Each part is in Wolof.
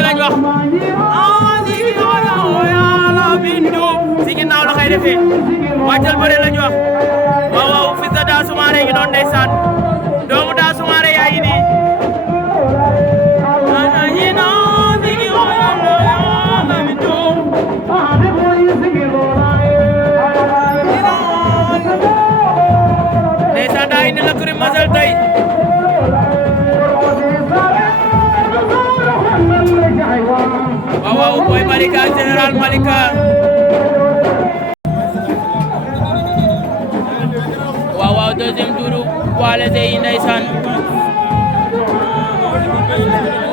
si lañ wax yàlla bindu si ginnaaw la koy defee wàccal bëre lañ wax waaw waaw fils de Da Soumaré ngi doon ndeysaan doomu Da Soumaré yaa ngi nii ndeysaan daa indi la kuri masal tey waaw waaw Boy Malika Général Malika waaw waaw deuxième tour poids léger yi ndeysaan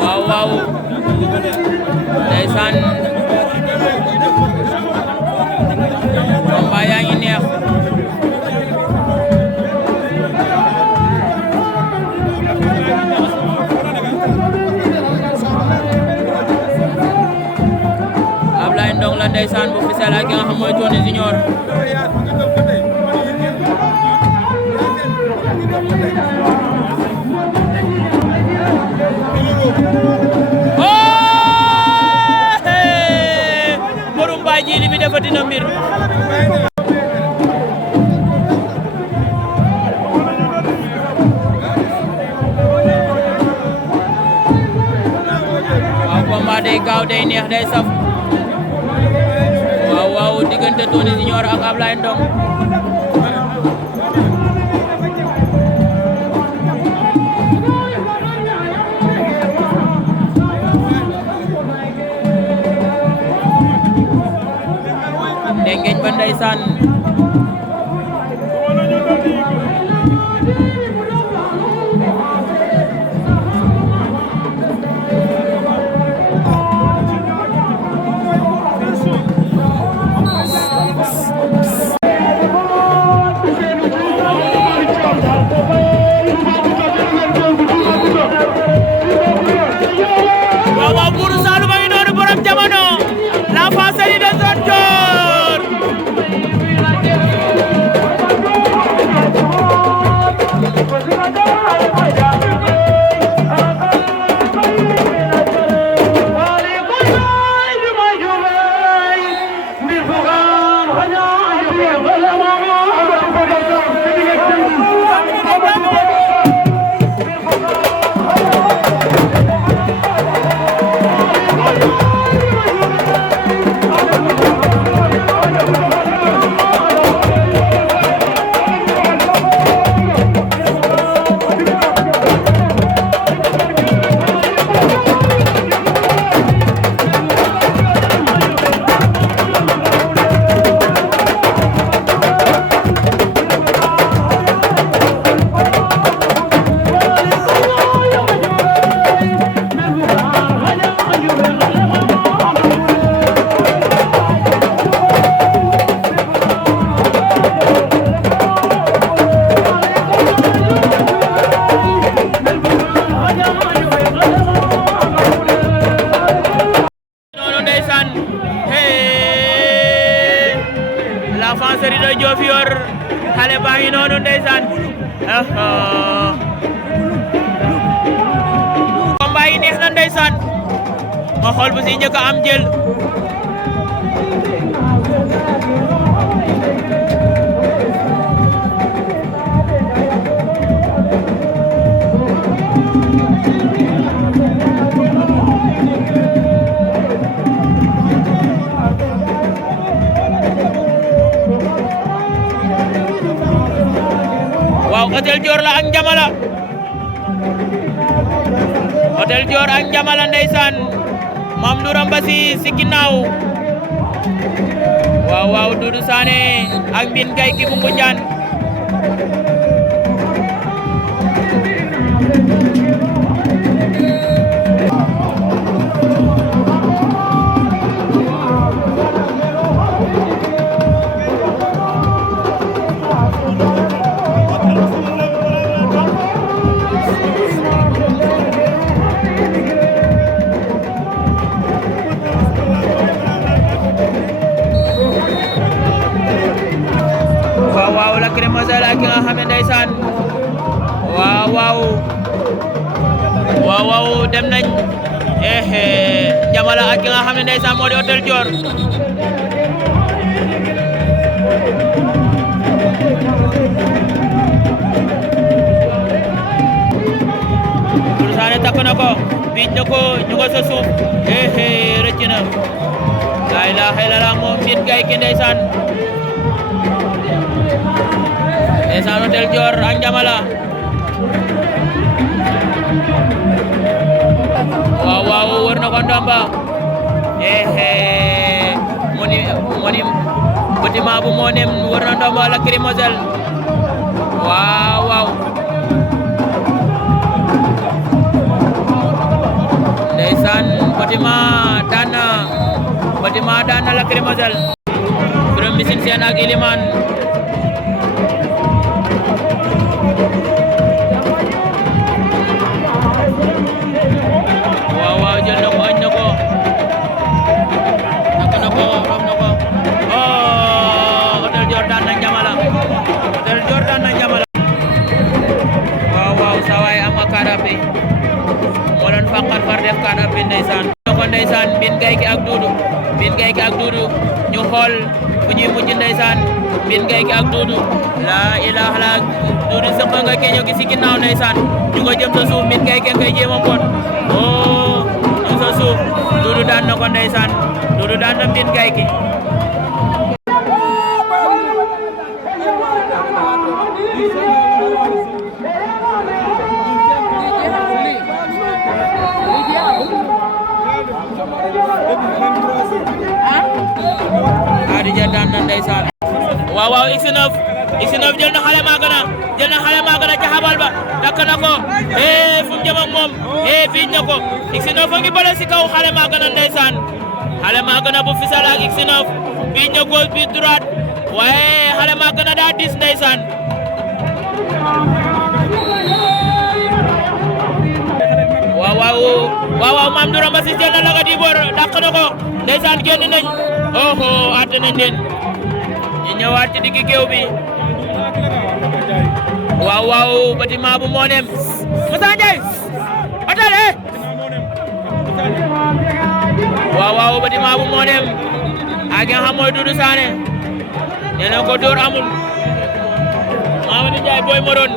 waaw waaw ndeysaan combat yaa ngi neex Ablaye Ndong la ndeysaan bu Fissel ak ki nga xam mooy Tony Junior borom baay ji li bi dafa dina mbir waaw combat day gaaw day neex day saf waaw waaw diggante Tony Junior ak Ablaye Ndong ndengeñ ba ndeysaan waaw waaw buuru Saalum a ngi noonu borom jamono la façade de zone Dior l'enfant série de Diofior xale baa ngi noonu ndeysaan combat yi neex na ndeysaan ma xool bu si njëkk a am jël waaw Hôtel Dior la ak Njamala Hôtel Dior ak Njamala ndeysaan Mame Ndoura Mbassi si ginnaaw waaw waaw Doudou Sané ak Mbine Gaye ki bu Ngunjaan Lacrymogène ak ki nga xam ne ndeysaan waaw waaw dem nañ Jamala ak ki nga xam ne ndeysaan moo di Hôtel Dior Doudou Sané takk na ko biij na ko ñu nga sa suuf rëcc na la ilaha illallah moom Mbine Gay ki ndeysaan Hôtel Dior ak Jamala waaw wër na ko ndomba moni bâtiment bu Monem wër na ndomba lacrymogène waaw ndeysaan bâtiment daan na lacrymogène Birame Mbissine Sène ak Iliman jël na ko añ na ko takk na ko rof na ko Hôtel Dior daan na Jamala waaw saa waay am nga kadapi moo doon faqat far def kadapi ndeysaan ko ndeysaan Mbine Gay ki ak Doudou ñu xool fu ñuy mujj ndeysaan Mbine Gay ki ak Doudou la ilaha illa Doudou sëq nga keño gi si ginnaaw ndeysaan ñu nga jëm sa suuf Mbine Gay ki ngay jéem a mboot sa suuf Doudou daan na ko ndeysaan Doudou daan na Mbine Gay ki Adja daan na ndeysaan waaw X9 jël na xale maa gën a jaxabal ba takk na ko fu mu jëm ak moom biij na ko X9 fa ngi bale si kaw xale maa gën a ndeysaan xale maa gën a bu fisal ak X9 biij na gauche bi droite waaye xale maa gën a daa dis ndeysaan waaw Mame Ndour Mbassis jël na laga di bor dàq na ko ndeysaan génn nañ àtte nañ leen ñu ñëwaat ci diggi géew bi waaw bâtiment bu Monem Moussa Ndiaye Hôtel waaw bâtiment bu Monem ak nga xam mooy Doudou Sané nee na ko dóor amul Mamadou Ndiaye Boy Morone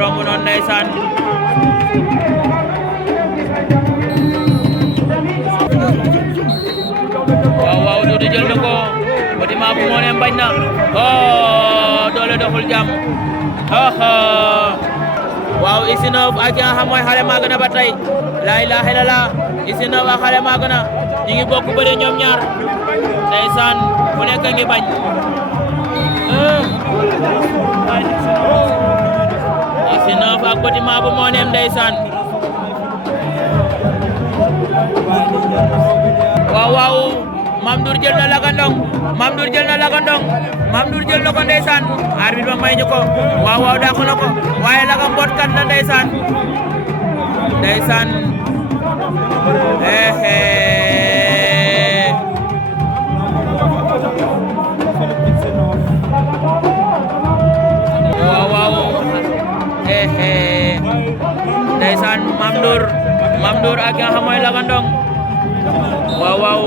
romb noon ndeysaan waaw Doudou jël na ko bâtiment bu Monem bañ na doole doxul jàmm waaw X9 ak nga xam mooy xale maa gën a ba tey la ilaha illallah X9 ak xale maa gën a ñu ngi bokk bëre ñoom ñaar ndeysaan ku nekk ngi bañ X9 ak bâtiment bu Monem ndeysaan waaw Mame Ndour jël na lagandong Mame Ndour jël na ko ndeysaan arbitre ba may ñu ko waaw dàq na ko waaye laga mbot kat na ndeysaan ndeysaan Mame Ndour ak nga xam mooy lagandong waaw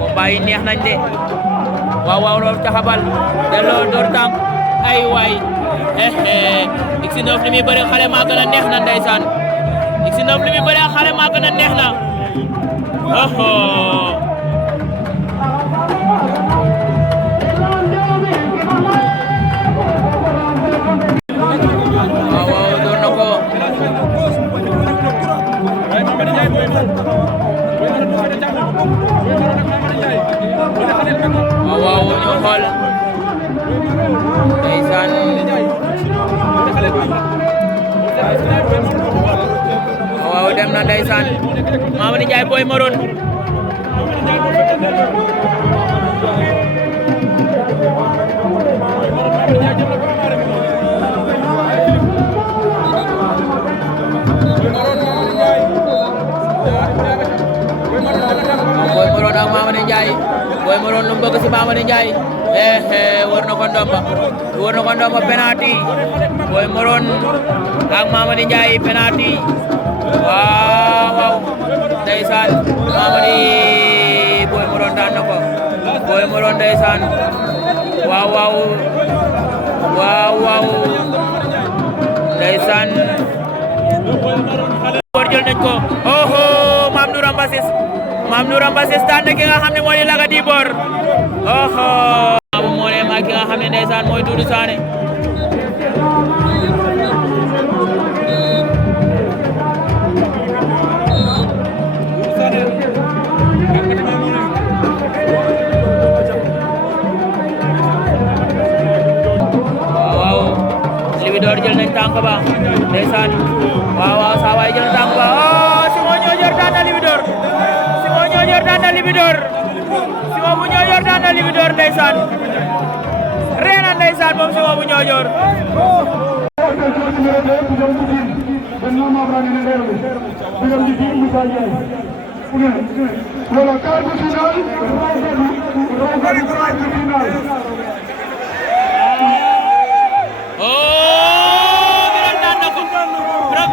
combat yi neex nañ de waaw loolu taxabal delloo door tànk ay waay X9 li muy bëri xale maa gën a neex na ndeysaan X9 li muy bëri xale maa gën a neex na waaw door na ko waaw ñu xool ndeysaan waaw dem na ndeysaan Mamadou Ndiaye Boy Morone Boy Maroon lu mu bëgg si Mamady Ndiaye war na ko ndomba penalty Boy Maroon ak Mamady Ndiaye penalty waaw ndeysaan Mamady Boy Maroon daan na ko Boy Maroon ndeysaan waaw ndeysaan war jël nañ ko Mame Noura Mbassis daan na ki nga xam ne moo di Laga Dibor moo ne ma ki nga xam ne ndeysaan mooy Doudou Sané Libidor jël nañ tànk ba ndeysaan waaw saa waay jël tànk ba Simon Ñoojoor daan na Libidor Simon bu Ñoojoor daan na Libidor ndeysaan reena ndeysaan moom Simon bu Ñoojoor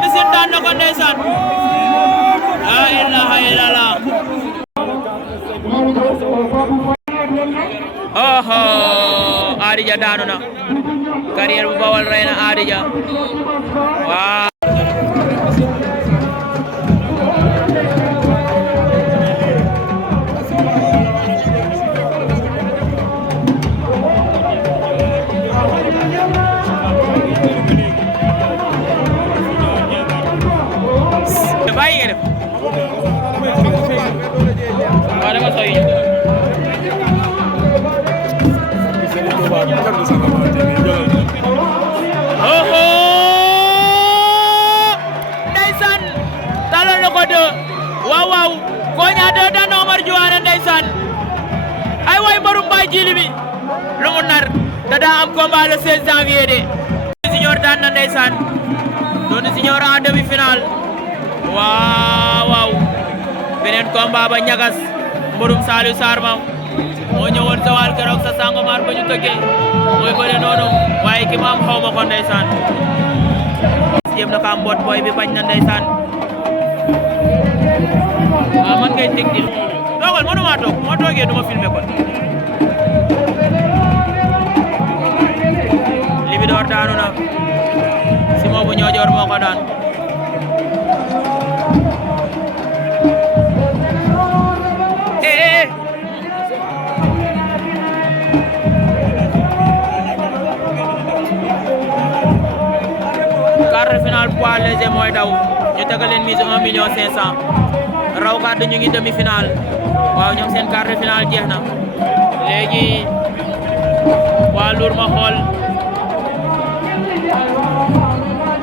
Bisin daan na ko ndeysaan la ilaha illallah Adija daanu na carrière bu Bawal rey na Adija waaw ndeysaan talal na ko de waaw Koña de daan na Omar Diouane ndeysaan ay way mbarum Baye Djili bi lu mu nar da daa am combat le 16 janvier de Junior daan na ndeysaan Doudou Junior en demi-finale waaw beneen combat ba ñagas mbarum Saliou Sarr ma moo ñëwoon Zawal keroog sa Sangomar ba ñu tëggee mooy bëre noonu waaye ki ma am xaw ma ko ndeysaan jéem na ka mboot booy bi bañ na ndeysaan man ngay teg di toogal mënuma toog moo toogee duma filmer kon Libidor daanu na Simon bu Ñoojoor moo ko daan quart de finale poids léger mooy daw ñu tegal leen mise 1.500.000 raw gàddu ñu ngi demi finale waaw ñoom seen quart de finale jeex na léegi poids lourd ma xool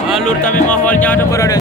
poids lourd tamit ma xool ñaata mbër de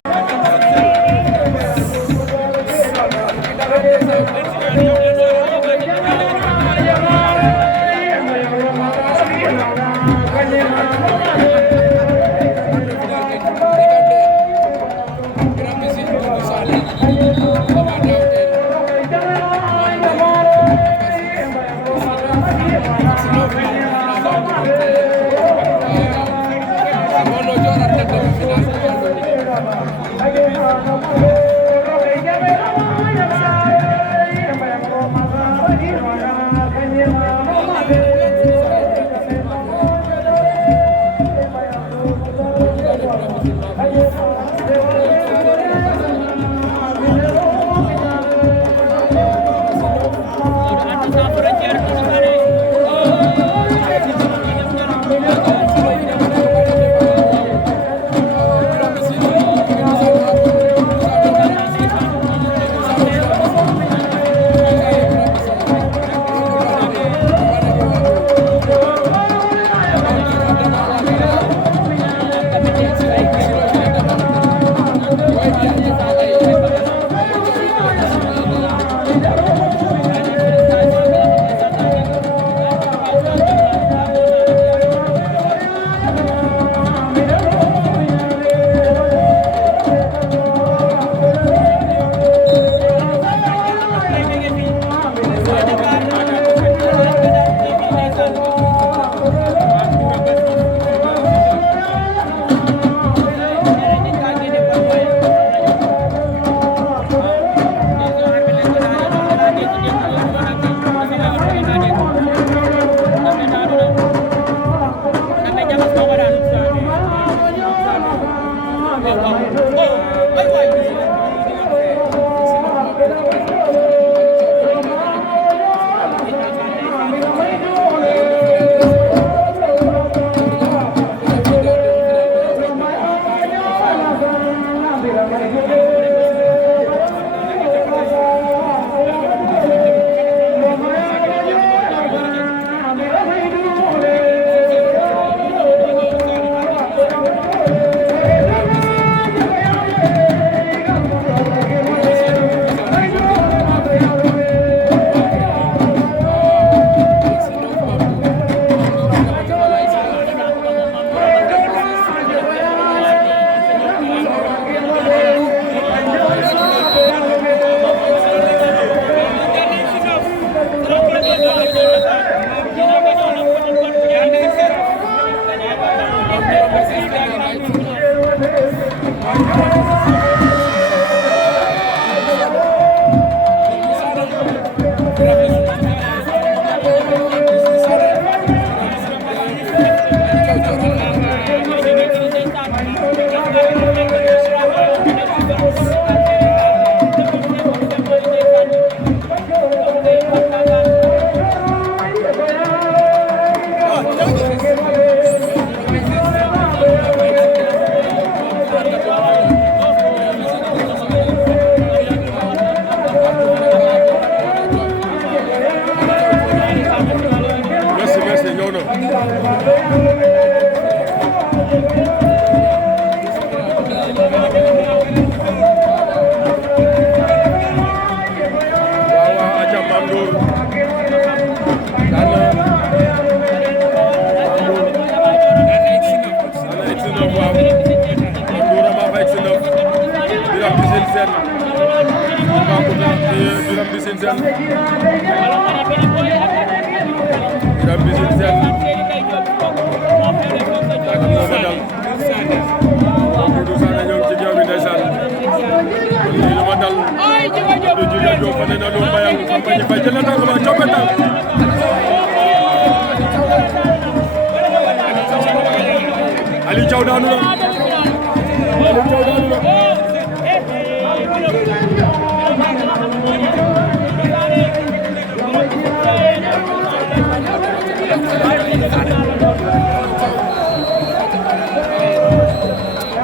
Birame Mbissine Sène Toubacouta Birame Mbissine Sène Birame Mbissine Sène yaakaar moo fa dal Doudou Sané ñëw ci géew bi ndeysaan lii lu ma dal du Djiga Diop fa ne na lu mbayang fa bañi fay jël na tànk ba coppe tànk Aliou Thiaw daanu na Aliou Thiaw daanu na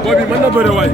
booy bi mën na bëre waay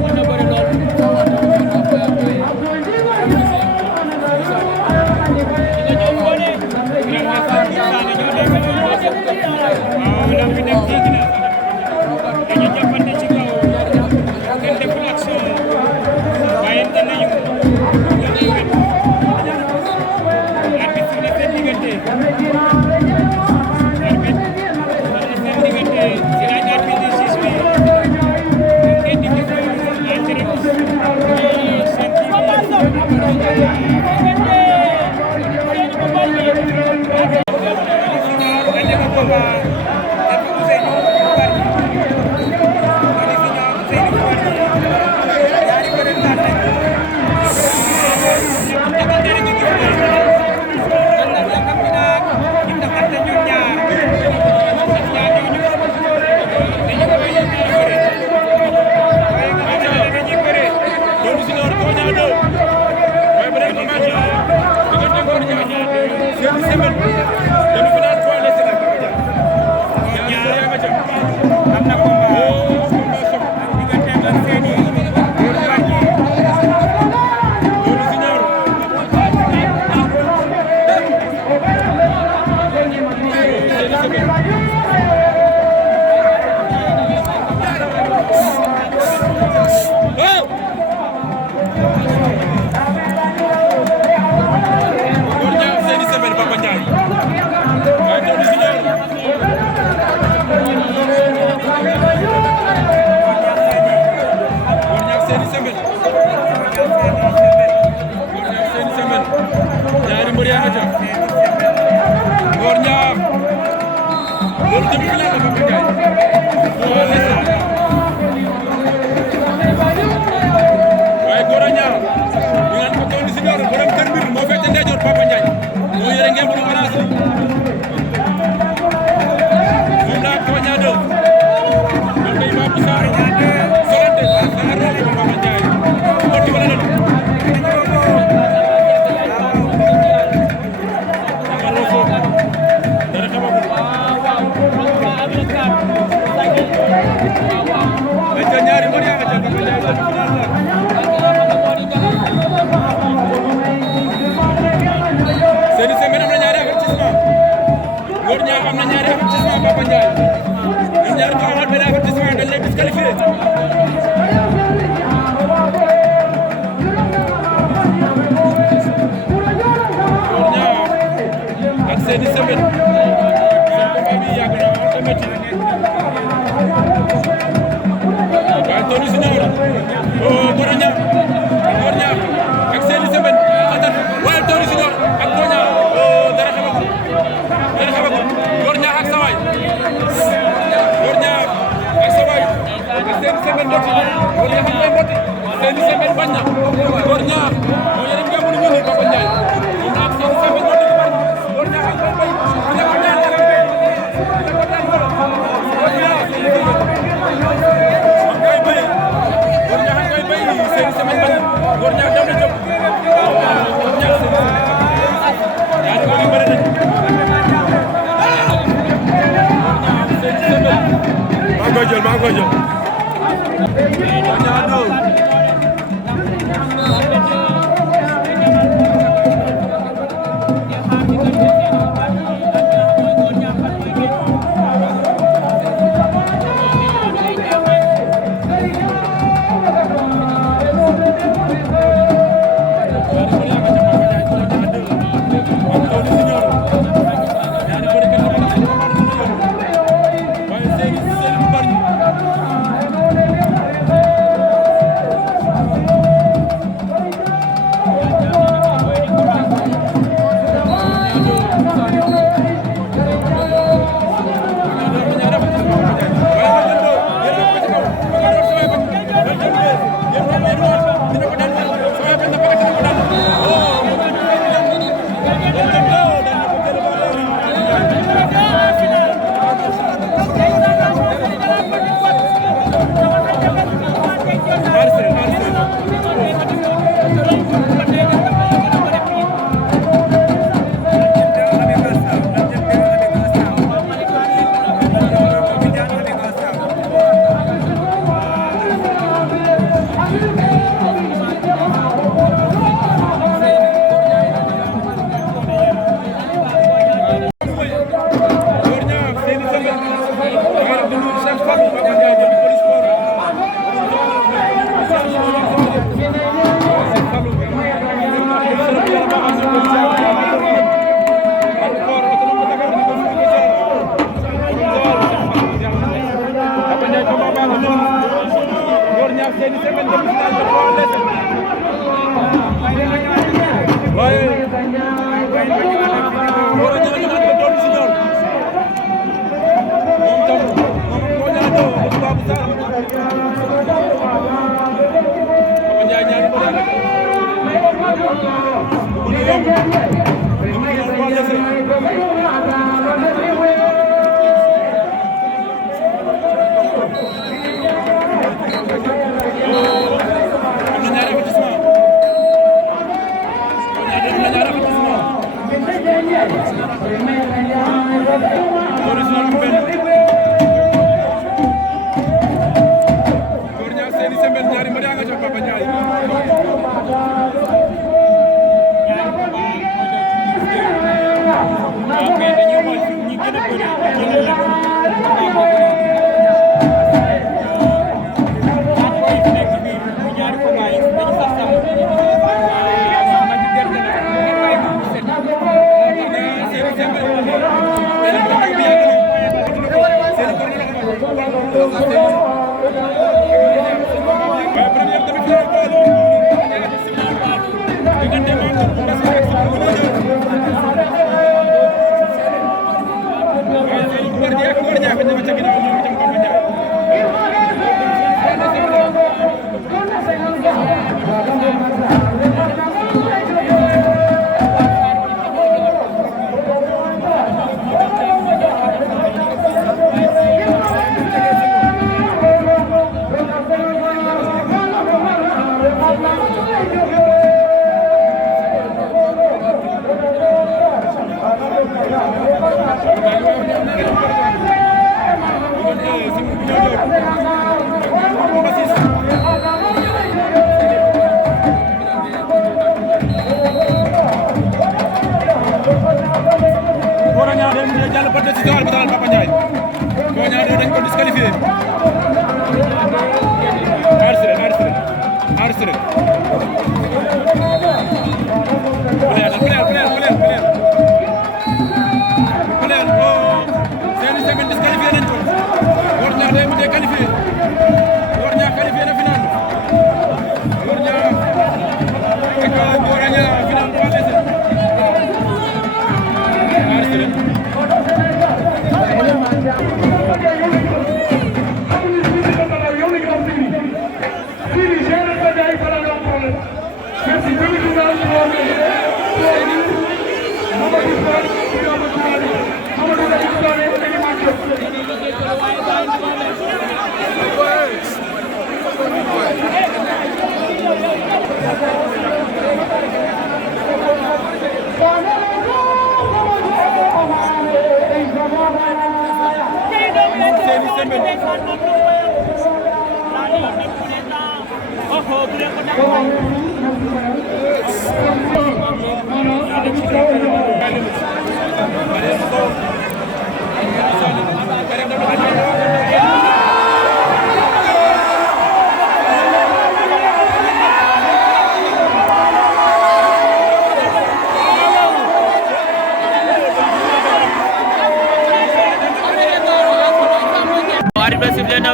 maa ngi koy jël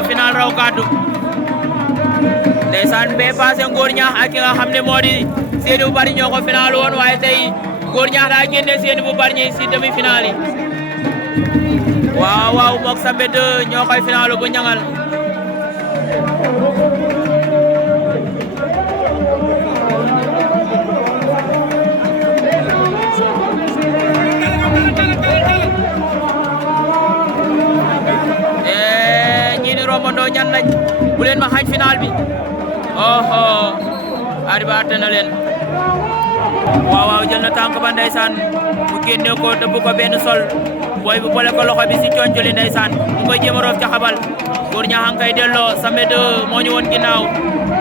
final raw kaddu ndeysaan be passé Ngor Ñaax ak ki nga xam ne moo di Seeni bu Bari ñoo ko final woon waaye tey Ngor Ñaax daa génne Seeni bu Bari ñi si demi final yi waaw waaw mook Sambe 2 ñoo koy final bu ñangal romondo ñan nañ bu leen ma xañ final bi oho arrivé na leen waaw waaw jël na tànk ba ndeysaan mu génne ko dëbb ko benn sol booy bu bole ko loxo bi si conjoli ndeysaan mu koy jéem a roof ca xabal Ngor Ñaax ang koy delloo Sambe 2 moo ñu woon ginnaaw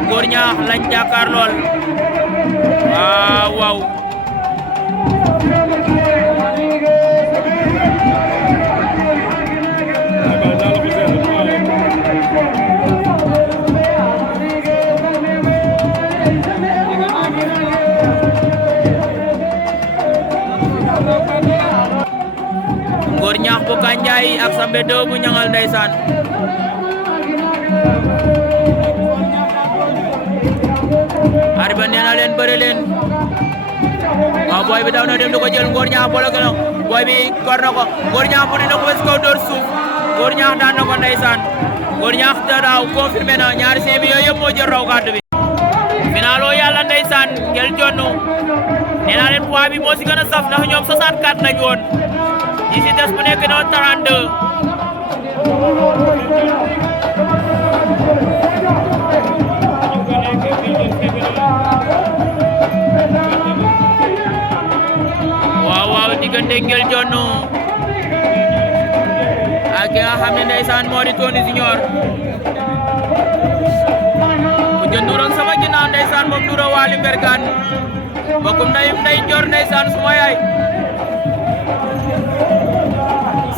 Ngor Ñaax lañ jàkkaar lool waaw waaw Ngor Ñaax bu Kanjaay ak Sambe 2 bu ñangal ndeysaan Arriba nee na leen bëre leen waaw booy bi daw na dem du ko jël Ngor Ñaax bloqué na booy bi kor na ko Ngor Ñaax bu dina ko ba si kaw door suuf Ngor Ñaax daan na ko ndeysaan Ngor Ñaax da daaw confirmé na ñaari semi yooyu yëpp moo jël raw gàddu bi naa loo yàlla ndeysaan Ngel Jonn nee naa leen poids bi moo si gën a saf ndax ñoom 64 lañ woon ñi si des bu nekk noonu 32 waaw diggante Ngel Jonn ak ki nga xam ne ndeysaan moo di Tony Junior ku jënduroon sama ginnaaw ndeysaan moom Ndoura Wali Mbergane bokkum nday jor ndeysaan suma yaay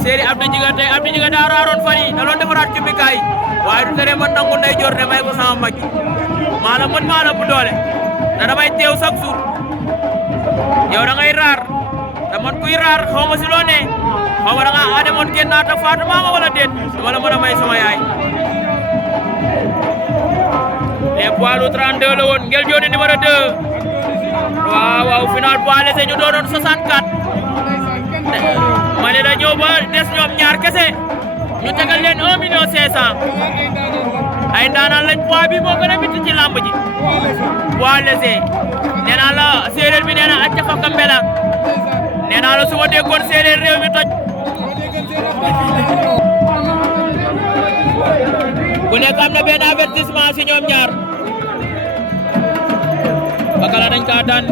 Seri Abdou Jiga daa raaroon fan yi da doon defaraat cumbikaay waaye du tere man nangu nday jor ne may ko sama mag maa la mën maa la bu doole da damay teew chaque jour yow da ngay raar te man kuy raar xaw ma si loo ne xaw ma da nga demoon génn naat ak Fatou Mama wala déet dama la mën a may sama yaay les poids lu 32 la woon Ngel Jonn numéro 2 waaw final poids léger ñu doonoon 64 ma ne la ñëw ba des ñoom ñaar kese ñu tegal leen 1 million 500 ay ndaanaan lañ poids bi moo gën a métti ci lamb ji poids léger nee naa la séeréer bi nee na acca fa kambela nee naa la su ma déggoon séeréer réew mi toj ku nekk am na benn avertissement si ñoom ñaar Pakala dañ ka daan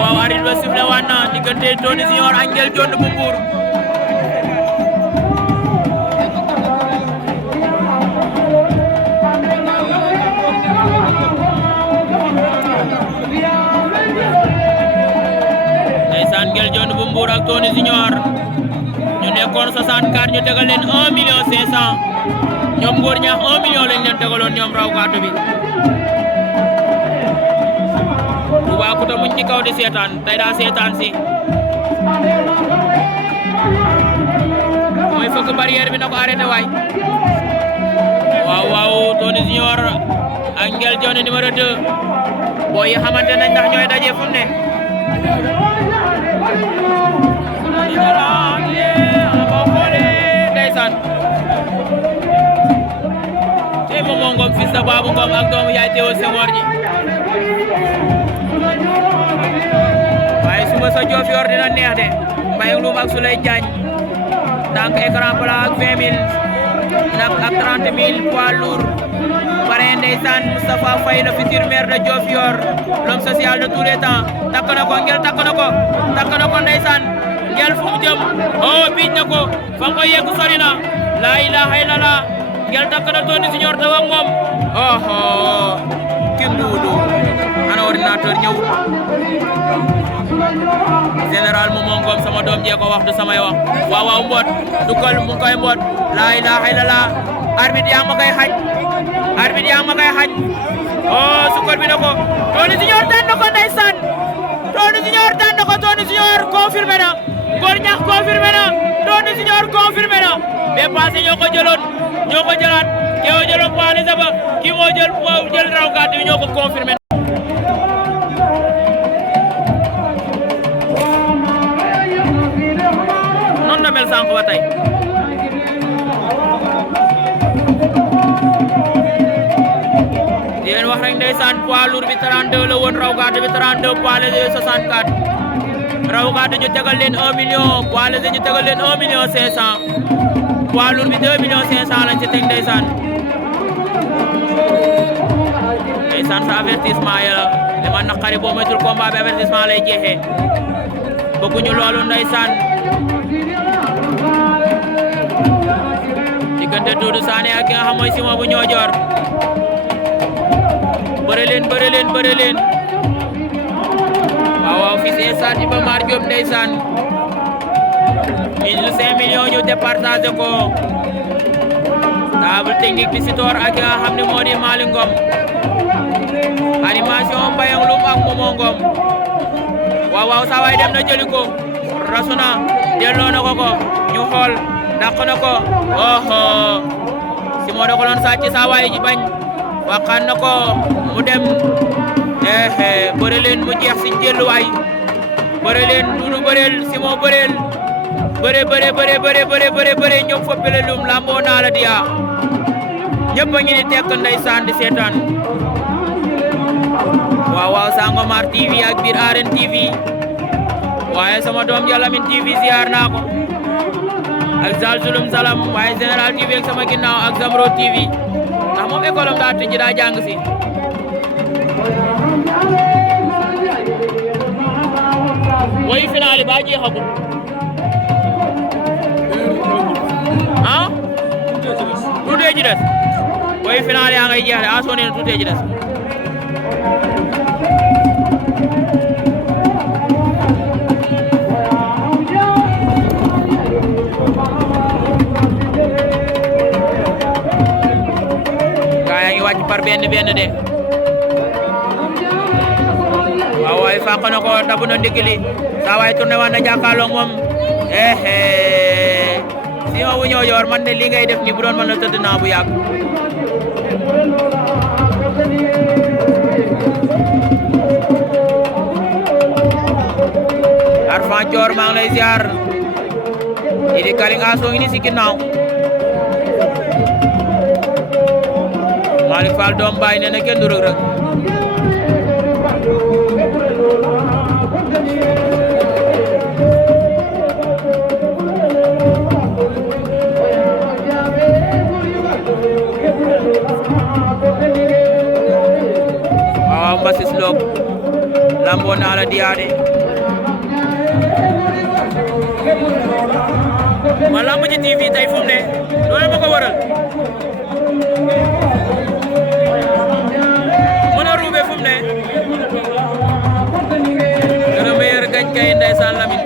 waaw arbitre bi sifflé waat na diggante Tony Junior ak Ngel Jonn bu Mbour ndeysaan Ngel Jonn bu Mbour ak Tony Junior ñu nekkoon 64 ñu tegal leen 1 million 500 ñoom góor ñaax 1 million lañ leen tegaloon ñoom raw gàddu bi Toubacouta muñ ci kaw di seetaan tey daa seetaan si mooy fëgg barrière bi na ko arrêté waay waaw Tony Junior ak Ngel Jonn numéro 2 booy yi xamante nañ ndax ñooy daje fu mu ne ndeysaan tey Momo Ngom fils de Babou Ngom ak doomu yaay Théo Senghor ñi waaye suba sa Diofior dina neex de Mbaye Loum ak Souley Diagne donc écran plat ak 20 000 nag ak 30 000 poids lourd pare ndeysaan Moustapha Faye le futur maire de Diofior l'homme social de tous les temps takk na ko Ngel takk na ko ndeysaan Ngel fu mu jëm biij na ko fa nga ko yegg sori na la ilaha illallah Ngel takk na Tony Junior taw ak moom kim duudu ana ordinateur ñëw général Momo Ngom sama doom jee ko wax du samay wax waaw mboot dugal mu koy mboot la ilaha illallah arbitre yaa ma koy xaj sukol bi na ko Tony Junior daan na ko ndeysaan Tony Junior confirmé na góor ñax confirmé na Tony Junior confirmé na bee passé ñoo ko jëlaat kee jëloon poids léger ba kii moo jël raw gàddu bi ñoo ko confirmé noonu la mel sànq ba tey di leen wax rek ndeysaan poids lourd bi 32 la woon raw gàddu bi 32 poids léger 64 raw gàddu ñu tegal leen 1 million poids léger ñu tegal leen 1 million 500 poids lourd bi 2 millions 500 lañ ci teg ndeysaan sa avertissement ya la li ma naqari boo moytul combat bi avertissement lay jeexee bëgguñu loolu ndeysaan diggante Doudou Sané ak ki nga xam mooy Simon bu Ñoojoor bëre leen waaw fii si stade Iba Mar Diop ndeysaan 5 millions ñu départagé ko table technique bi Sitor ak ki nga xam ne moo di Malick Ngom animation Mbaye Loum ak Momo Ngom waaw saa waay dem na jëli ko rasuna delloo na ko ñu xool dàq na ko si moo da ko doon sàcc saa waay ji bañ waxaan na ko mu dem bëre leen mu jeex si jël waay bëre leen Doudou bëreel si moo bëreel bëre ñoom foppele Loum lamboo naa la diya ñëpp a ngi ni tekk ndeysaan di seetaan waaw waaw Sangomar TV ak biir Arène TV waaye sama doom ja Lamine TV ziar naa ko ak Zal Zulum Salam waaye Général TV ak sama ginnaaw ak Zamro TV ndax moom école am daa tëj daa jàng si woyu final ba jeexagul ah tuutee ci des woyu final yaa ngay jeex de a sonné tuutee ci des gaa yaa ngi wàcc par benn de waaw waay fàq na ko dabu na ndigili saa waay tourné waan na jàkkaarloo moom si ma bu ñëw yor man de li ngay def ni bu doon man la tëdd naa bu yàgg Arfan Dior maa ngi lay ziar idi Kaling Aso ngi ni si ginnaaw Malick Fall doom baay nee na kenn du Reug Reug waaw Mbasis Lok lambo na la diyaade ma lamb ji TV tey fu mu ne loolu ma ko waral mën a ruube fu mu ne le meilleur gagne kay ndeysaan Lamine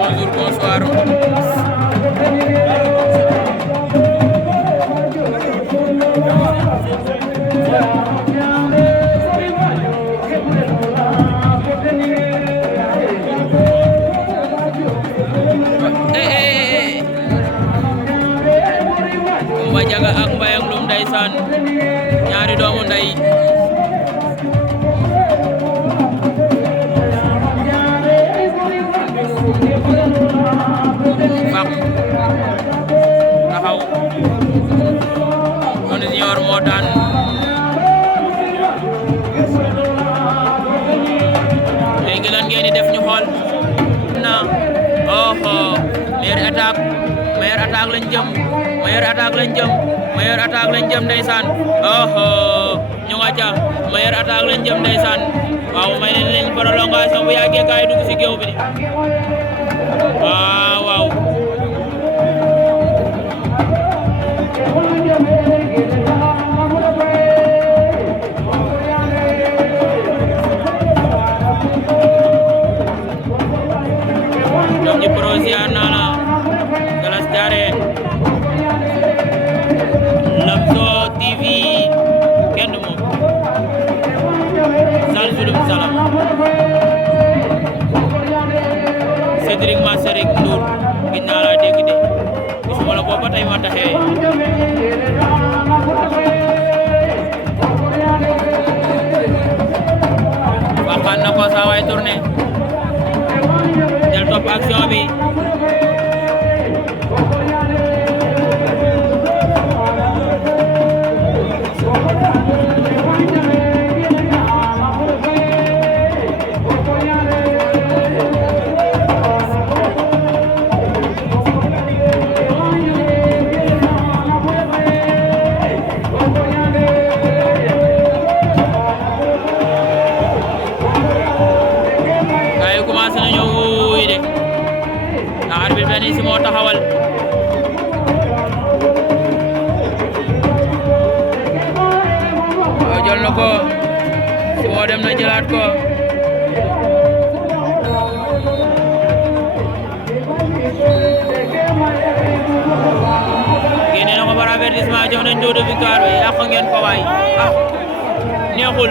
bonjour bonsoir Jaga ak Mbayang Loum ndeysaan ñaari doomu ndey fak taxaw on junior moo daan léegi lan ngeen di def ñu xool na meilleur attaque lañ jëm meilleur attaque lañ jëm ndeysaan ñu nga ca meilleur attaque lañ jëm ndeysaan waaw may leen prolongation bu yàggee kaay dugg ci géew bi waaw waaw ñoom ñi projet naa la Galas Jaare Lamzo TV kenn du moom Zal Zulum Salam Cédric Masserik Ndour gis naa la dégg de gisuma la booba tey ma taxee waxaan na ko saa waay tourné del topp action bi si moo taxawal waaw jël na ko si moo dem na jëlaat ko génne na ko par avertissement jox nañ Dodo victoire bi yàq ngeen ko waay neexul